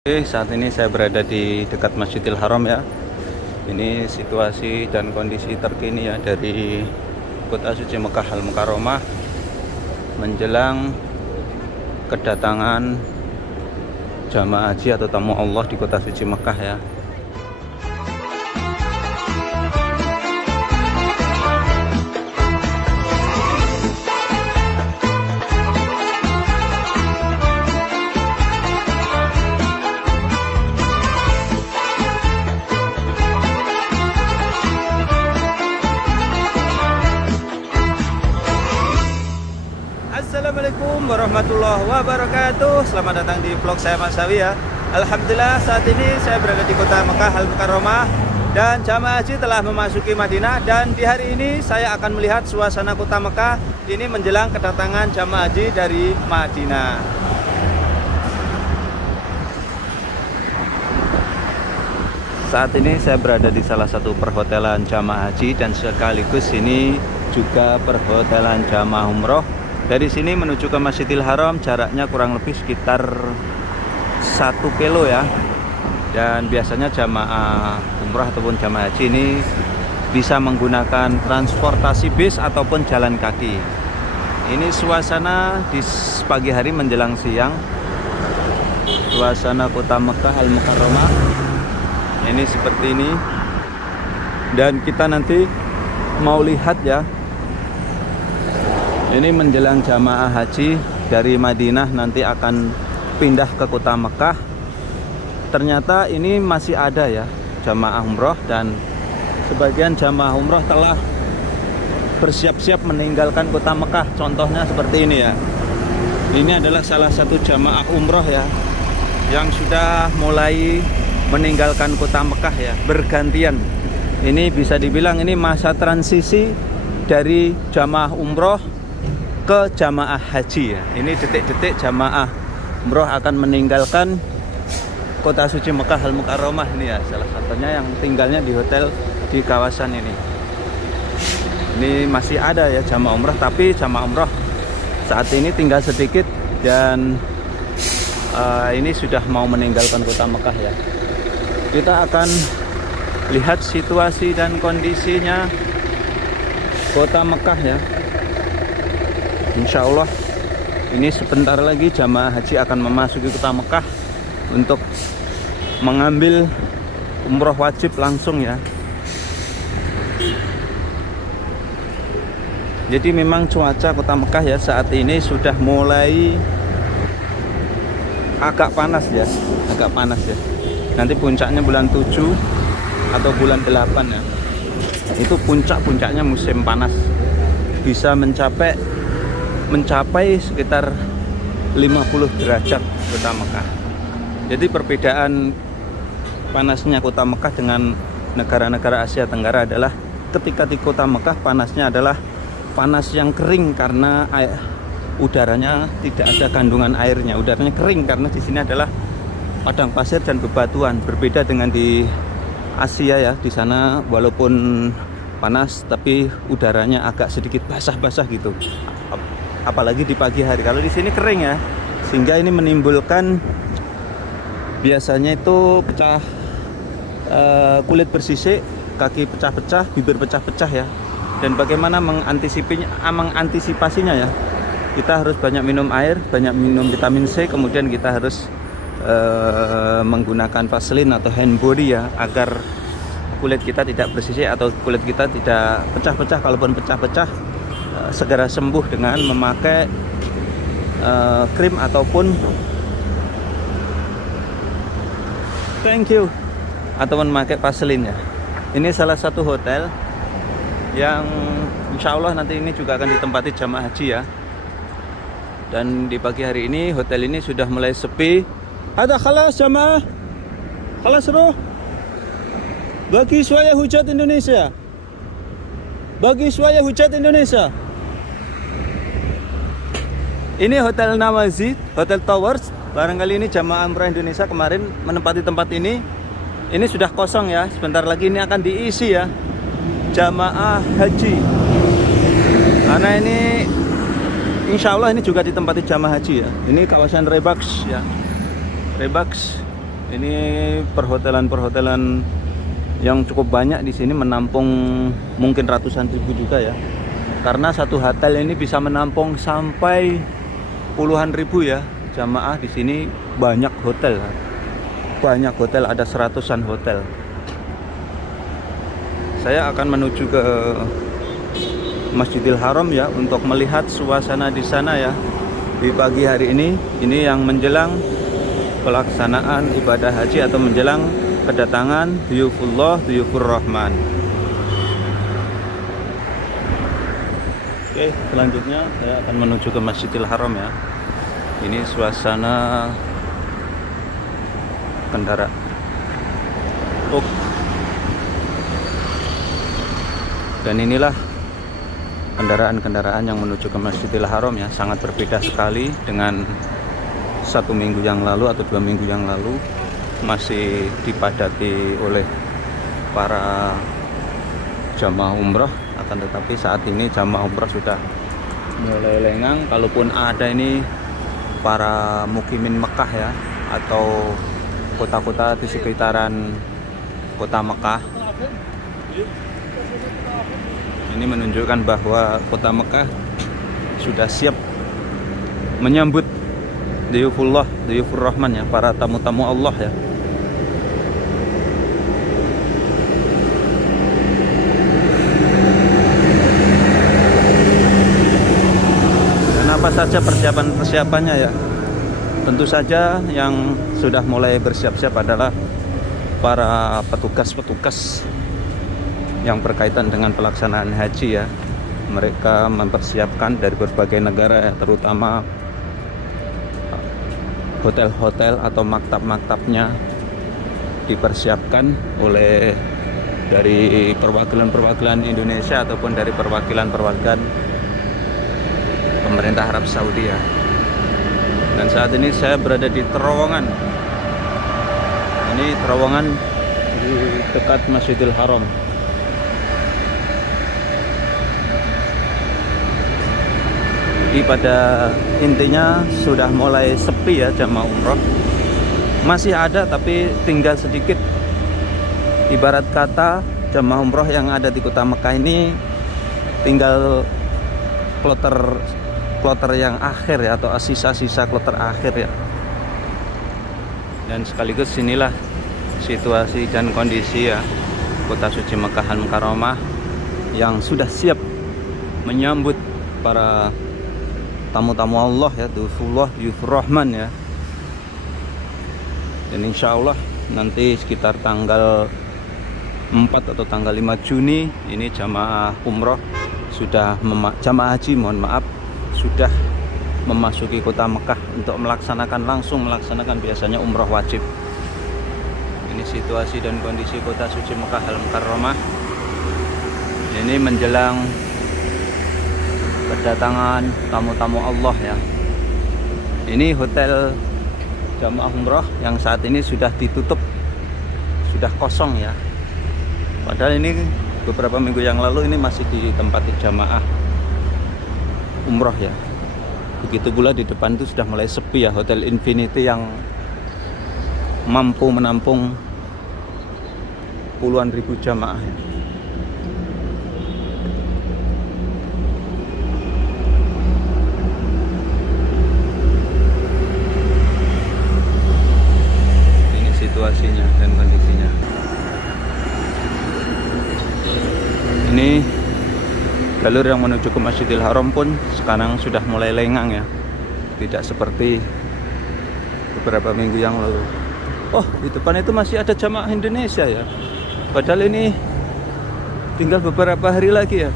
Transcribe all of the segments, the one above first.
Oke, saat ini saya berada di dekat Masjidil Haram ya. Ini situasi dan kondisi terkini ya dari Kota Suci Mekah Al Mukarramah menjelang kedatangan jamaah haji atau tamu Allah di Kota Suci Mekah ya. Assalamualaikum warahmatullahi wabarakatuh. Selamat datang di vlog saya Mas Sawi ya. Alhamdulillah saat ini saya berada di Kota Mekah Al Mukarramah dan jamaah haji telah memasuki Madinah. Dan di hari ini saya akan melihat suasana Kota Mekah ini menjelang kedatangan jamaah haji dari Madinah. Saat ini saya berada di salah satu perhotelan jamaah haji dan sekaligus ini juga perhotelan jamaah umroh. Dari sini menuju ke Masjidil Haram jaraknya kurang lebih sekitar 1 kilo ya. Dan biasanya jamaah umrah ataupun jamaah haji ini bisa menggunakan transportasi bis ataupun jalan kaki. Ini suasana di pagi hari menjelang siang. Suasana Kota Mekah Al Mukarramah ini seperti ini. Dan kita nanti mau lihat ya, ini menjelang jamaah haji dari Madinah nanti akan pindah ke Kota Mekah. Ternyata ini masih ada ya jamaah umroh, dan sebagian jamaah umroh telah bersiap-siap meninggalkan Kota Mekah. Contohnya seperti ini ya. Ini adalah salah satu jamaah umroh ya yang sudah mulai meninggalkan Kota Mekah ya, bergantian. Ini bisa dibilang ini masa transisi dari jamaah umroh ke jamaah haji ya. Ini detik-detik jamaah umroh akan meninggalkan Kota Suci Mekah Al Mukarramah ini ya. Salah satunya yang tinggalnya di hotel di kawasan ini. Ini masih ada ya jamaah umroh, tapi jamaah umroh saat ini tinggal sedikit dan ini sudah mau meninggalkan Kota Mekah ya. Kita akan lihat situasi dan kondisinya Kota Mekah ya. Insya Allah ini sebentar lagi jamaah haji akan memasuki Kota Mekah untuk mengambil umroh wajib langsung ya. Jadi memang cuaca Kota Mekah ya saat ini sudah mulai agak panas ya, agak panas ya. Nanti puncaknya bulan 7 atau bulan 8 ya. Itu puncak-puncaknya musim panas, bisa mencapai sekitar 50 derajat Kota Mekah. Jadi perbedaan panasnya Kota Mekah dengan negara-negara Asia Tenggara adalah ketika di Kota Mekah panasnya adalah panas yang kering karena udaranya tidak ada kandungan airnya. Udaranya kering karena di sini adalah padang pasir dan bebatuan. Berbeda dengan di Asia ya. Di sana walaupun panas tapi udaranya agak sedikit basah-basah gitu. Apalagi di pagi hari. Kalau di sini kering ya, sehingga ini menimbulkan biasanya itu pecah kulit bersisik, kaki pecah-pecah, bibir pecah-pecah ya. Dan bagaimana mengantisipasinya ya? Kita harus banyak minum air, banyak minum vitamin C, kemudian kita harus menggunakan Vaseline atau hand body ya, agar kulit kita tidak bersisik atau kulit kita tidak pecah-pecah. Kalaupun pecah-pecah, segera sembuh dengan memakai krim ataupun memakai Vaseline ya. Ini salah satu hotel yang insya Allah nanti ini juga akan ditempati jamaah haji ya. Dan di pagi hari ini hotel ini sudah mulai sepi. Ada khalas jamaah, khalas roh. Bagi suaya hujat Indonesia, bagi suaya hujat Indonesia. Ini Hotel Nawazid, Hotel Towers. Barangkali ini jamaah umrah Indonesia kemarin menempati tempat ini. Ini sudah kosong ya. Sebentar lagi ini akan diisi ya jamaah haji. Karena ini insya Allah ini juga ditempati jamaah haji ya. Ini kawasan Rebax ya. Rebax Ini perhotelan yang cukup banyak di sini, menampung mungkin ratusan ribu juga ya. Karena satu hotel ini bisa menampung sampai puluhan ribu ya jamaah. Di sini banyak hotel. Banyak hotel, ada seratusan hotel. Saya akan menuju ke Masjidil Haram ya untuk melihat suasana di sana ya di pagi hari ini. Ini yang menjelang pelaksanaan ibadah haji atau menjelang kedatangan Duyufullah, Duyufur Rahman. Oke, selanjutnya saya akan menuju ke Masjidil Haram ya. Ini suasana kendaraan. Dan inilah kendaraan-kendaraan yang menuju ke Masjidil Haram ya. Sangat berbeda sekali dengan 1 minggu yang lalu atau 2 minggu yang lalu. Masih dipadati oleh para jamaah umroh, akan tetapi saat ini jamaah umroh sudah mulai lengang. Kalaupun ada ini para mukimin Mekah ya, atau kota-kota di sekitaran kota Mekah, ini menunjukkan bahwa kota Mekah sudah siap menyambut Duyufullah, Duyufur Rahman ya, para tamu-tamu Allah ya. Apa saja persiapannya ya? Tentu saja yang sudah mulai bersiap-siap adalah para petugas-petugas yang berkaitan dengan pelaksanaan haji ya. Mereka mempersiapkan dari berbagai negara ya, terutama hotel-hotel atau maktab-maktabnya dipersiapkan oleh dari perwakilan-perwakilan Indonesia ataupun dari perwakilan-perwakilan pemerintah Arab Saudi ya. Dan saat ini saya berada di terowongan. Ini terowongan di dekat Masjidil Haram. Jadi pada intinya sudah mulai sepi ya jamaah umroh. Masih ada tapi tinggal sedikit. Ibarat kata jamaah umroh yang ada di kota Mekah ini tinggal kloter yang akhir ya, atau sisa-sisa kloter akhir ya. Dan sekaligus inilah situasi dan kondisi ya kota suci Makkah Al-Mukarramah yang sudah siap menyambut para tamu-tamu Allah ya, Duyufullah, Duyufur Rahman ya. Dan insya Allah nanti sekitar tanggal 4 atau tanggal 5 Juni ini jamaah umroh sudah jamaah haji sudah memasuki kota Mekah untuk langsung melaksanakan biasanya umroh wajib. Ini situasi dan kondisi kota suci Mekah Al-Mukarramah. Ini menjelang kedatangan tamu-tamu Allah ya. Ini hotel jamaah umroh yang saat ini sudah ditutup, sudah kosong ya. Padahal ini beberapa minggu yang lalu ini masih ditempati jamaah umroh ya. Begitu pula di depan itu sudah mulai sepi ya, Hotel Infinity yang mampu menampung puluhan ribu jamaah. Ini situasinya dan kondisinya. Ini jalur yang menuju ke Masjidil Haram pun sekarang sudah mulai lengang ya. Tidak seperti beberapa minggu yang lalu. Oh, di depan itu masih ada jamaah Indonesia ya. Padahal ini tinggal beberapa hari lagi ya.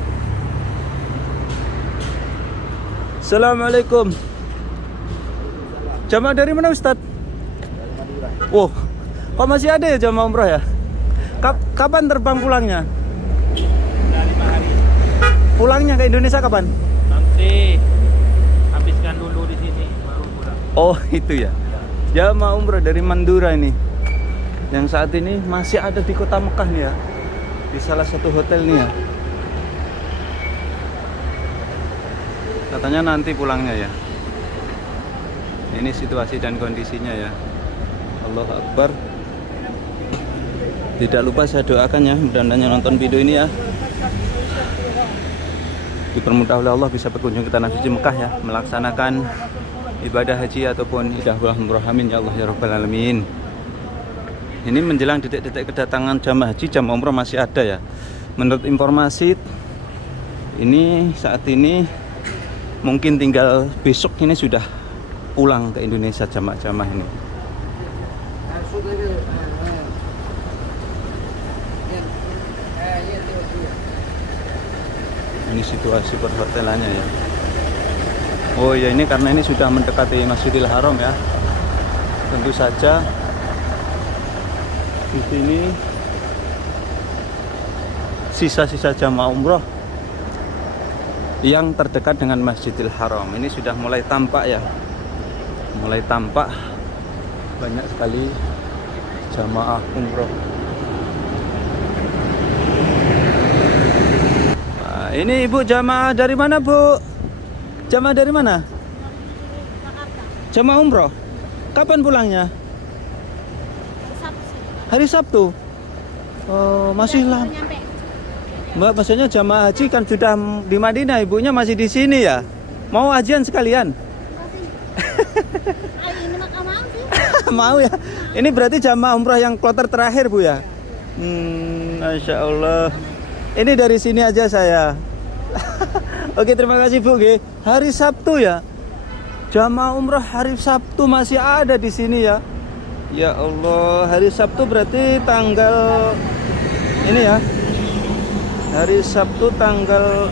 Assalamualaikum. Jamaah dari mana Ustadz? Oh, kok masih ada ya jamaah umroh ya? Kapan terbang pulangnya? Pulangnya ke Indonesia kapan? Nanti habiskan dulu di sini baru pulang. Oh itu ya. Jamaah umroh dari Mandura ini, yang saat ini masih ada di kota Mekah nih ya, di salah satu hotel nih ya. Katanya nanti pulangnya ya. Ini situasi dan kondisinya ya. Allahu Akbar. Tidak lupa saya doakan ya, mudah-mudahan yang nonton video ini ya dipermudah oleh Allah bisa berkunjung ke Tanah Suci Mekah ya, melaksanakan ibadah haji ataupun ibadah umrah. Amin ya Allah ya Rabbal Alamin. Ini menjelang detik-detik kedatangan jamaah haji, jamaah umrah masih ada ya. Menurut informasi ini saat ini mungkin tinggal besok ini sudah pulang ke Indonesia jamaah-jamaah ini. Ini situasi perhotelannya ya. Oh ya, ini karena ini sudah mendekati Masjidil Haram ya. Tentu saja di sini sisa-sisa jamaah umroh yang terdekat dengan Masjidil Haram ini sudah mulai tampak ya. Mulai tampak banyak sekali jamaah umroh. Ini Ibu jamaah dari mana, Bu? Jamaah dari mana? Jamaah umroh. Kapan pulangnya? Hari Sabtu. Oh, masih lama. Mbak, maksudnya jamaah haji kan sudah di Madinah, ibunya masih di sini ya? Mau hajian sekalian? Mau ya? Ini berarti jamaah umroh yang kloter terakhir, Bu ya? Masya Allah. Ini dari sini aja saya. Oke, terima kasih Bu. Hari Sabtu ya, jamaah umrah hari Sabtu masih ada di sini ya. Ya Allah, hari Sabtu berarti tanggal ini ya. Hari Sabtu tanggal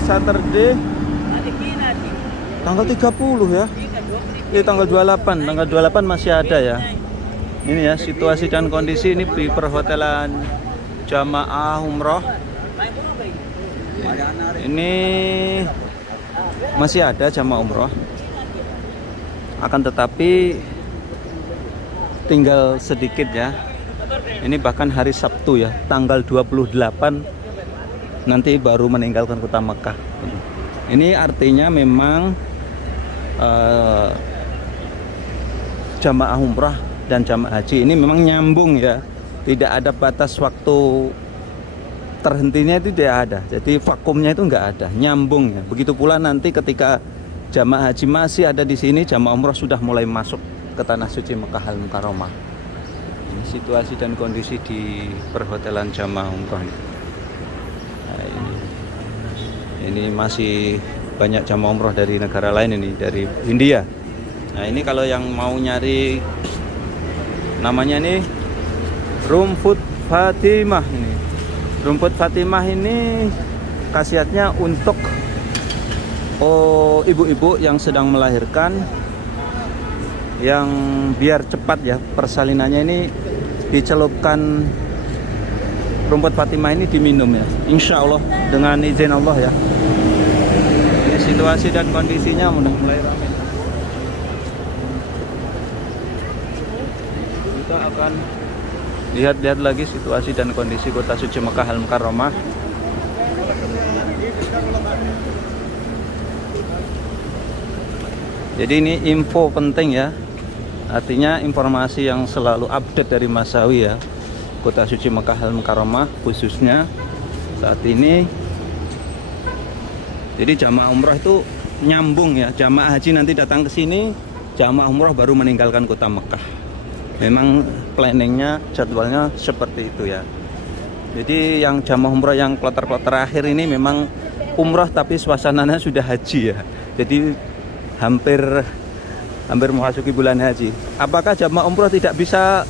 Saturday tanggal 30 ya. Ini tanggal 28, tanggal 28 masih ada ya. Ini ya situasi dan kondisi ini di perhotelan jamaah umroh. Ini masih ada jamaah umroh. Akan tetapi tinggal sedikit ya. Ini bahkan hari Sabtu ya, tanggal 28 nanti baru meninggalkan kota Mekah. Ini artinya memang jamaah umrah dan jamaah haji ini memang nyambung ya, tidak ada batas waktu terhentinya, itu tidak ada. Jadi vakumnya itu nggak ada, nyambung ya. Begitu pula nanti ketika jamaah haji masih ada di sini, jamaah umrah sudah mulai masuk ke Tanah Suci Mekah Al Mukarramah. Ini situasi dan kondisi di perhotelan jamaah umrah ini. Nah, ini masih banyak jamaah umrah dari negara lain, ini dari India. Nah, ini kalau yang mau nyari namanya nih rumput Fatimah ini. Rumput Fatimah ini khasiatnya untuk ibu-ibu yang sedang melahirkan, yang biar cepat ya persalinannya, ini dicelupkan rumput Fatimah ini diminum ya. Insya Allah dengan izin Allah ya. Ini situasi dan kondisinya udah mulai ramai. Kita akan lihat-lihat lagi situasi dan kondisi kota suci Mekah Al Mukarramah. Jadi ini info penting ya, artinya informasi yang selalu update dari Mas Sawi ya, kota suci Mekah Al Mukarramah khususnya saat ini. Jadi jamaah umrah itu nyambung ya, jamaah haji nanti datang ke sini, jamaah umrah baru meninggalkan kota Mekah. Memang planningnya, jadwalnya seperti itu ya. Jadi yang jamaah umrah yang kloter-kloter akhir ini memang umrah tapi suasananya sudah haji ya. Jadi hampir memasuki bulan haji. Apakah jamaah umrah tidak bisa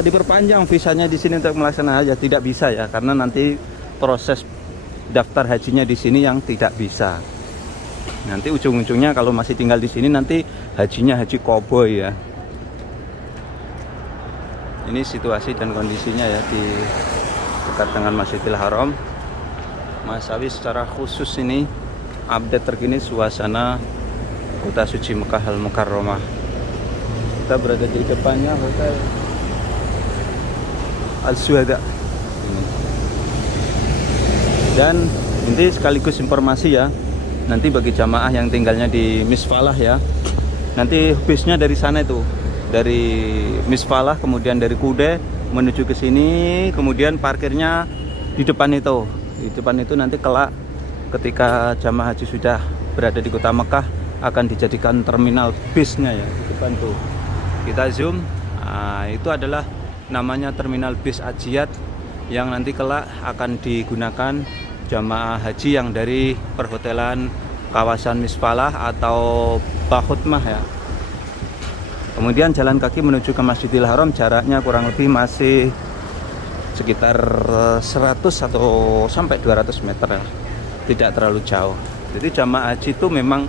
diperpanjang visanya di sini untuk melaksanakan haji? Tidak bisa ya, karena nanti proses daftar hajinya di sini yang tidak bisa. Nanti ujung-ujungnya kalau masih tinggal di sini nanti hajinya haji koboi ya. Ini situasi dan kondisinya ya di dekat dengan Masjidil Haram. Mas Sawi secara khusus ini update terkini suasana kota suci Mekah Al Mukarramah. Kita berada di depannya hotel Al-Syuhada. Dan ini sekaligus informasi ya, Nanti bagi jamaah yang tinggalnya di Misfalah ya, nanti bisnya dari sana itu, dari Misfalah, kemudian dari Kude menuju ke sini, kemudian parkirnya di depan itu. Di depan itu nanti kelak ketika jamaah haji sudah berada di kota Mekah akan dijadikan terminal bisnya ya, di depan tuh. Kita zoom, nah, itu adalah namanya terminal bis Ajiyat yang nanti kelak akan digunakan jamaah haji yang dari perhotelan kawasan Misfalah atau Bahutmah ya. Kemudian jalan kaki menuju ke Masjidil Haram jaraknya kurang lebih masih sekitar 100 atau sampai 200 meter ya. Tidak terlalu jauh. Jadi jamaah haji itu memang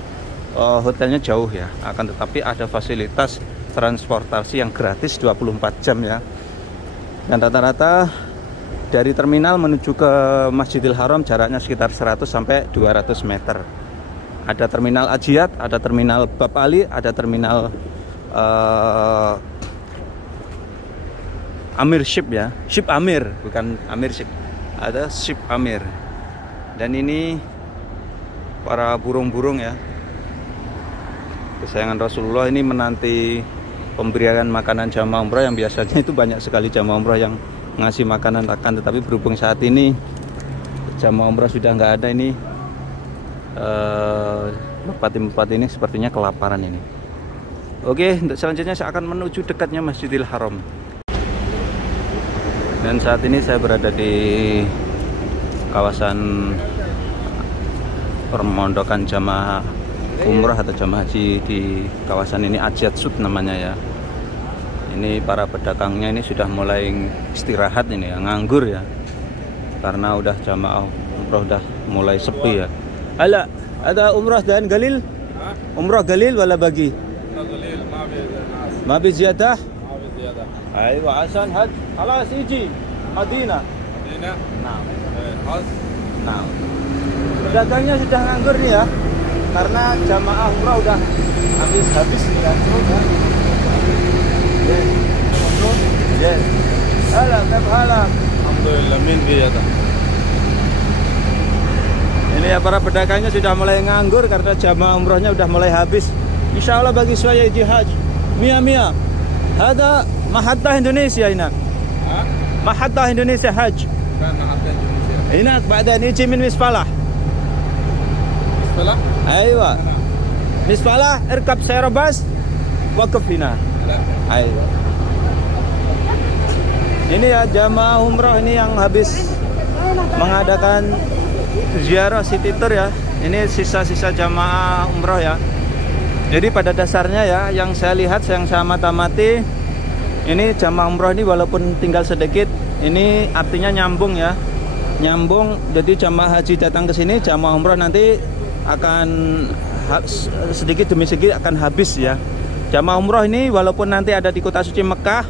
hotelnya jauh ya, akan tetapi ada fasilitas transportasi yang gratis 24 jam ya. Dan rata-rata dari terminal menuju ke Masjidil Haram jaraknya sekitar 100 sampai 200 meter. Ada terminal Ajiyat, ada terminal Bab Ali, ada terminal Amir Ship ya, Ship Amir, bukan Amir Ship, ada Ship Amir. Dan ini para burung-burung ya, kesayangan Rasulullah ini menanti pemberian makanan jamaah umrah, yang biasanya itu banyak sekali jamaah umrah yang ngasih makanan akan, tetapi berhubung saat ini jamaah umrah sudah nggak ada ini, merpati-merpati ini sepertinya kelaparan ini. Oke, untuk selanjutnya saya akan menuju dekatnya Masjidil Haram. Dan saat ini saya berada di kawasan permondokan jamaah umrah atau jamaah haji di kawasan ini, Ajiyat Sud namanya ya. Ini para pedagangnya ini sudah mulai istirahat ini ya, nganggur ya, karena udah jamaah umrah udah mulai sepi ya. Ala, ada umrah dan galil? Umrah galil wala bagi? Ma bi ziyadah? Aywa, asan haj. Khalas iji. Madinah. Madinah. Nah. Pedagangnya sudah nganggur nih ya, karena jamaah umrah udah habis nih ya. Yes. Hala, kab halak? Alhamdulillah, min biyadah. Ini ya, para pedagangnya sudah mulai nganggur karena jamaah umrahnya udah mulai habis. Insya Allah bagi saya jihad Mia. Ada mahattah Indonesia ini. Mahattah Indonesia Haj. Kan mahattah Indonesia. Ini بعد نيجي من Misfalah. Misfalah? أيوة. Misfalah, اركب سيارة بس وقف هنا. أيوة. Ini ya jamaah umrah ini yang habis mengadakan ziarah city tour ya. Ini sisa-sisa jamaah umrah ya. Jadi pada dasarnya ya, yang saya lihat, yang saya amati, ini jamaah umrah ini walaupun tinggal sedikit, ini artinya nyambung ya. Nyambung, jadi jamaah haji datang ke sini, jamaah umrah nanti akan sedikit demi sedikit akan habis ya. Jamaah umrah ini walaupun nanti ada di kota suci Mekah,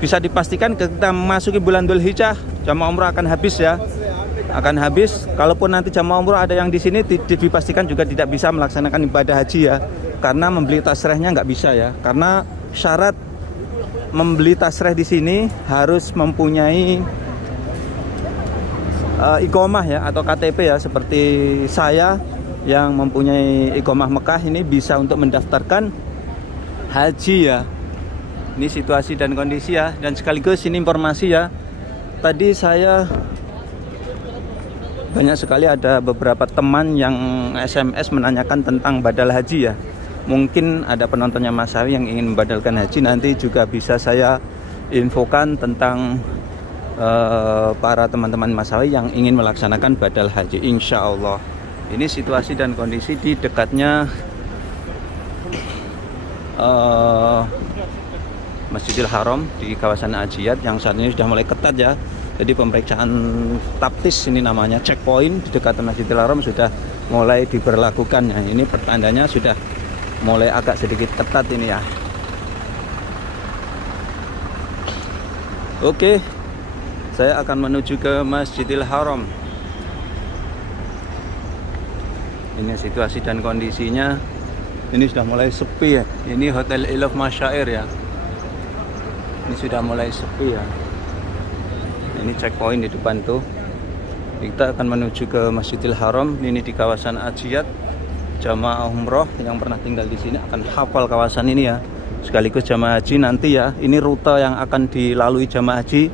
bisa dipastikan kita memasuki bulan Dzulhijjah, jamaah umrah akan habis ya. Akan habis. Kalaupun nanti jamaah umrah ada yang di sini, dipastikan juga tidak bisa melaksanakan ibadah haji ya, karena membeli tasrehnya nggak bisa ya. Karena syarat membeli tasreh di sini harus mempunyai iqomah ya, atau KTP ya. Seperti saya yang mempunyai iqomah Mekah ini bisa untuk mendaftarkan haji ya. Ini situasi dan kondisi ya. Dan sekaligus ini informasi ya. Tadi saya banyak sekali ada beberapa teman yang SMS menanyakan tentang badal haji ya. Mungkin ada penontonnya Mas Sawi yang ingin membadalkan haji, nanti juga bisa saya infokan tentang para teman-teman Mas Sawi yang ingin melaksanakan badal haji, insya Allah. Ini situasi dan kondisi di dekatnya Masjidil Haram di kawasan Ajiyat yang saat ini sudah mulai ketat ya. Jadi pemeriksaan taptis ini namanya, checkpoint di dekat Masjidil Haram sudah mulai diberlakukan ya. Ini pertandanya sudah mulai agak sedikit ketat ini ya. Oke, saya akan menuju ke Masjidil Haram. Ini situasi dan kondisinya. Ini sudah mulai sepi ya. Ini Hotel Ilaf Masyair ya. Ini sudah mulai sepi ya. Ini checkpoint di depan tuh. Kita akan menuju ke Masjidil Haram. Ini di kawasan Ajiat. Jamaah umroh yang pernah tinggal di sini akan hafal kawasan ini ya. Sekaligus jamaah haji nanti ya. Ini rute yang akan dilalui jamaah haji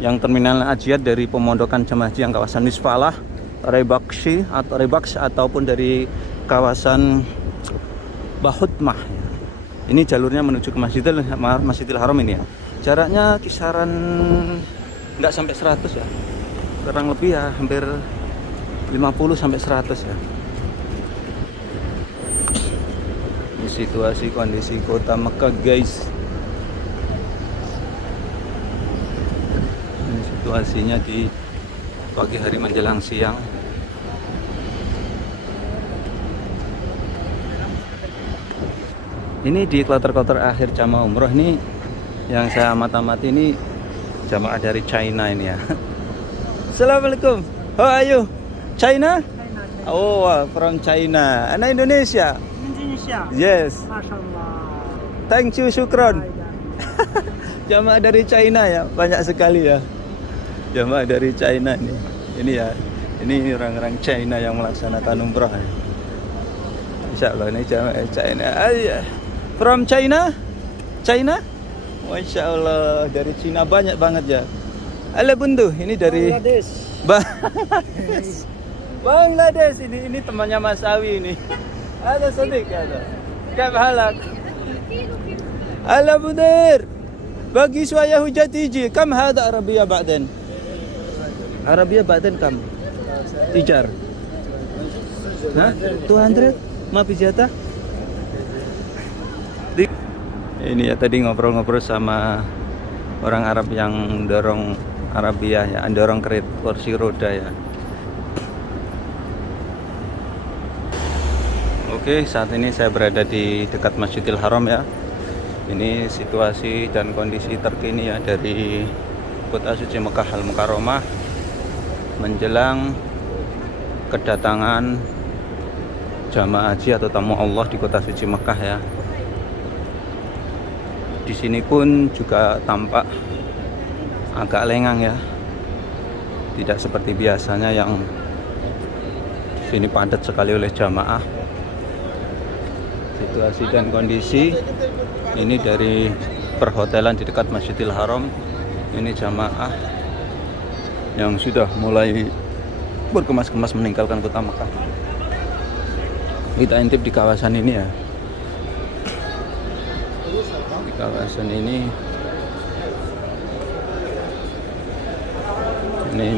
yang terminal Ajiat dari pemondokan jamaah haji yang kawasan Misfalah, Rebaks ataupun dari kawasan Bahutmah. Ini jalurnya menuju ke Masjidil Haram ini ya. Jaraknya kisaran nggak sampai 100 ya. Kurang lebih ya hampir 50 sampai 100 ya. Ini situasi kondisi kota Mekah guys. Ini situasinya di pagi hari menjelang siang. Ini di kloter-kloter akhir jamaah umroh ini yang saya amati ini jamaah dari China ini ya. Assalamualaikum. How are you? China? Oh, from China. Ana Indonesia. Indonesia. Yes. Masyaallah. Thank you, syukron. Jamaah dari China ya, banyak sekali ya. Jamaah dari China ini. Ini ya. Ini orang-orang China yang melaksanakan umrah ya. Insyaallah ini jamaah China. From China? China? Masya Allah, dari Cina banyak banget ya. Ala bundu, ini dari Bangladesh. Ini temannya Mas Awi ini. Ada Sadiq ada. Kab halak. Ala budir. Bagi suaya hujat iji. Kam hada Arabia ba'dan? Arabia ba'dan kam? Ijar. Hah? 200? Ma pijata? Ini ya tadi ngobrol-ngobrol sama orang Arab yang dorong Arabia ya, dorong kursi roda ya. Oke, saat ini saya berada di dekat Masjidil Haram ya. Ini situasi dan kondisi terkini ya dari kota suci Mekah Al Mukarramah menjelang kedatangan jamaah haji atau tamu Allah di kota suci Mekah ya. Di sini pun juga tampak agak lengang ya. Tidak seperti biasanya yang di sini padat sekali oleh jamaah. Situasi dan kondisi ini dari perhotelan di dekat Masjidil Haram. Ini jamaah yang sudah mulai berkemas-kemas meninggalkan kota Mekah. Kita intip di kawasan ini ya. Di kawasan ini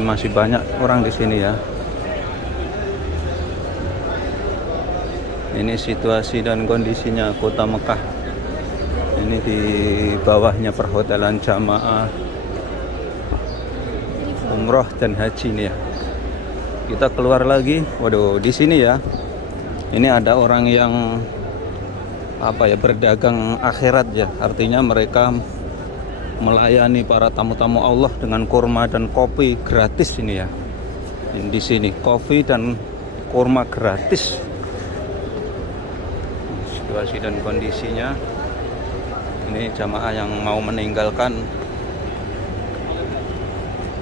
masih banyak orang di sini ya. Ini situasi dan kondisinya kota Mekah. Ini di bawahnya perhotelan jamaah umroh dan haji nih ya. Kita keluar lagi. Waduh, di sini ya. Ini ada orang yang berdagang akhirat ya. Artinya mereka melayani para tamu-tamu Allah dengan kurma dan kopi gratis ini ya. Di sini kopi dan kurma gratis. Situasi dan kondisinya ini jamaah yang mau meninggalkan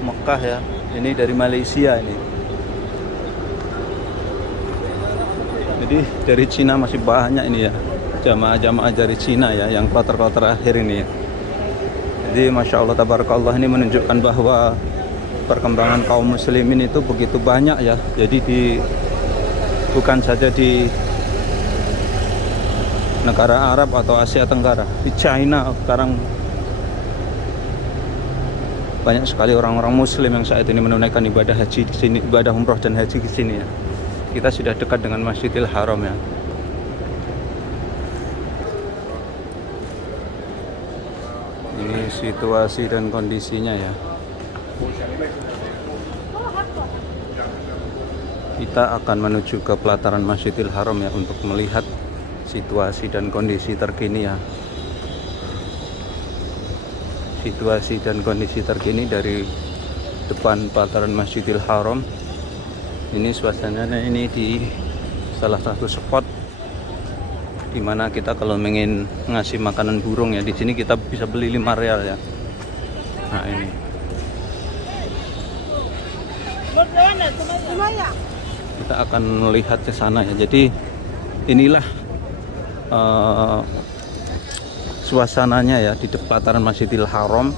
Mekah ya. Ini dari Malaysia ini. Jadi dari Cina masih banyak ini ya. Jamaah-jamaah dari Cina ya yang kloter-kloter akhir ini ya. Jadi Masya Allah Tabarakallah, ini menunjukkan bahwa perkembangan kaum muslimin itu begitu banyak ya. Jadi bukan saja di negara Arab atau Asia Tenggara, di China sekarang banyak sekali orang-orang muslim yang saat ini menunaikan ibadah haji di sini, ibadah umroh dan haji di sini ya. Kita sudah dekat dengan Masjidil Haram ya. Ini situasi dan kondisinya ya. Kita akan menuju ke pelataran Masjidil Haram ya untuk melihat situasi dan kondisi terkini ya. Situasi dan kondisi terkini dari depan pelataran Masjidil Haram. Ini suasananya ini di salah satu spot di mana kita kalau ingin ngasih makanan burung ya, di sini kita bisa beli 5 rial ya. Nah ini. Kita akan melihat ke sana ya. Jadi inilah suasananya ya di pelataran Masjidil Haram.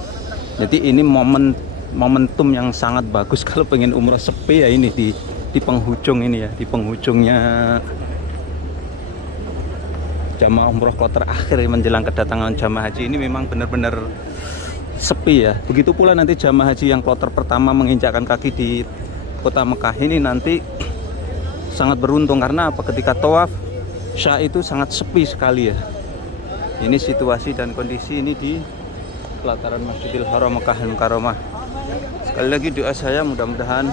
Jadi ini momentum yang sangat bagus kalau pengen umroh sepi ya, ini di penghujung ini ya, di penghujungnya jamaah umroh kloter akhir menjelang kedatangan jamaah haji. Ini memang benar-benar sepi ya. Begitu pula nanti jamaah haji yang kloter pertama menginjakkan kaki di kota Mekah ini nanti sangat beruntung karena apa? Ketika tawaf Sya itu sangat sepi sekali ya. Ini situasi dan kondisi ini di pelataran Masjidil Haram Mekah Al-Mukarramah. Sekali lagi doa saya mudah-mudahan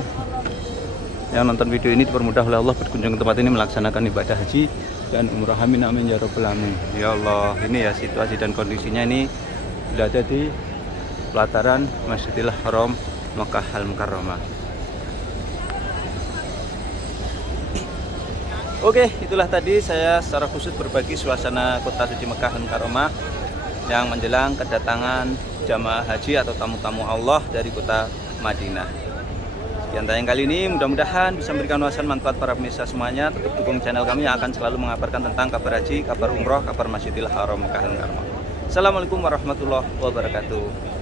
yang nonton video ini dipermudah oleh Allah berkunjung ke tempat ini melaksanakan ibadah haji dan umrah. Amin amin ya rabbal alamin. Ya Allah, ini ya situasi dan kondisinya ini berada di pelataran Masjidil Haram Mekah Al-Mukarramah. Oke, itulah tadi saya secara khusus berbagi suasana kota suci Mekah Al-Mukarramah yang menjelang kedatangan jamaah haji atau tamu-tamu Allah dari kota Madinah. Sekian tayang kali ini, mudah-mudahan bisa memberikan wawasan manfaat para pemirsa semuanya. Tetap dukung channel kami yang akan selalu mengabarkan tentang kabar haji, kabar umroh, kabar Masjidil Haram Mekah Al-Mukarramah. Assalamualaikum warahmatullahi wabarakatuh.